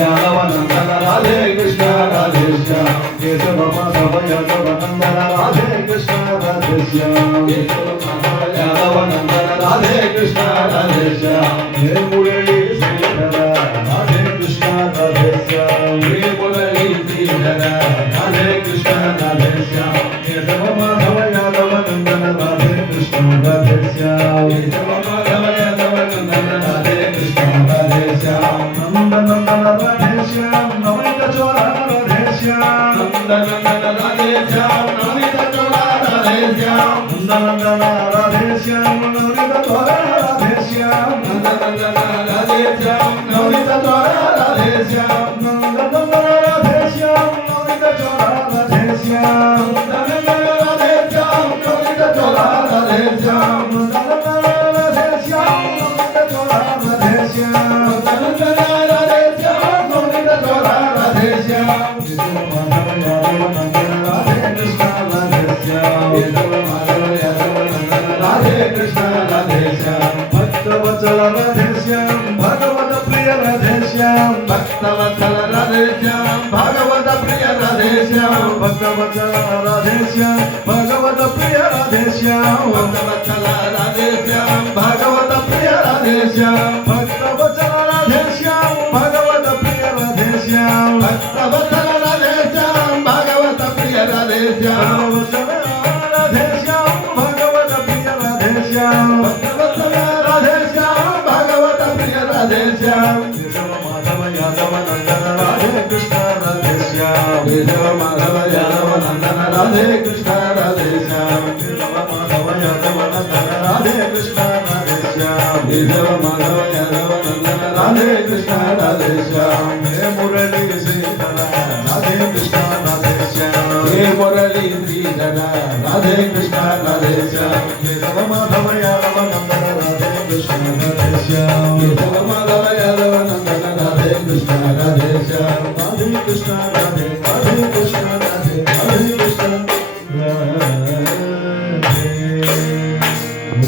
यादव नंदन राधे कृष्ण राधे श्याम केशव माधव यादव नंदन राधे कृष्ण राधे श्याम यादव नंदन राधे कृष्ण राधे श्याम हे मुरली श्रीधर राधे कृष्ण राधे श्याम हे मुरली श्रीधर राधे कृष्ण राधे श्याम केशव माधव यादव नंदन राधे कृष्ण राधे श्याम केशव माधव यादव नंदन राधे कृष्ण राधे श्याम नंदन राधे श्याम नवनीत चोरा राधे श्याम नंदन राधे श्याम नवनीत चोरा राधे श्याम नंदन राधे श्याम नवनीत चोरा राधे श्याम नंदन राधे श्याम नवनीत चोरा राधे श्याम नंदन राधे श्याम नवनीत चोरा राधे श्याम नंदन राधे श्याम नवनीत चोरा राधे श्याम नंदन राधे श्याम नवनीत चोरा राधे श्याम नंदन राधे श्याम नवनीत चोरा राधे श्याम माधव यादव नंदन राधे कृष्ण राधे श्याम माधव यादव नंदन राधे कृष्ण राधे श्याम भक्तवत्सल राधे श्याम भगवत प्रिय राधे श्याम भक्तवत्सल राधे श्याम भगवत प्रिय राधे श्याम भक्तवत्सल राधे श्याम भगवत प्रिय राधे श्याम भक्तवत्सल राधे श्याम भगवत प्रिय राधे श्याम भक्तवत्सल राधे श्याम भगवत प्रिय राधे श्याम भक्तवत्सल राधे श्याम भगवत प्रिय राधे श्याम राधे श्याम भगवत प्रिय राधे श्याम भक्तवत्सल राधे श्याम भगवत प्रिय राधे श्याम केशव माधव यादव नंदन राधे कृष्ण राधे श्याम केशव माधव यादव नंदन राधे कृष्ण राधे श्याम केशव माधव यादव नंदन राधे कृष्ण राधे श्याम केशव माधव यादव नंदन राधे कृष्ण राधे श्याम हे मुरली श्रीधर राधे कृष्ण राधे श्याम हे मुरली श्रीधर राधे कृष्ण राधे श्याम केशव माधव यादव नंदन राधे कृष्ण राधे श्याम केशव माधव यादव नंदन राधे कृष्ण राधे श्याम राधे कृष्ण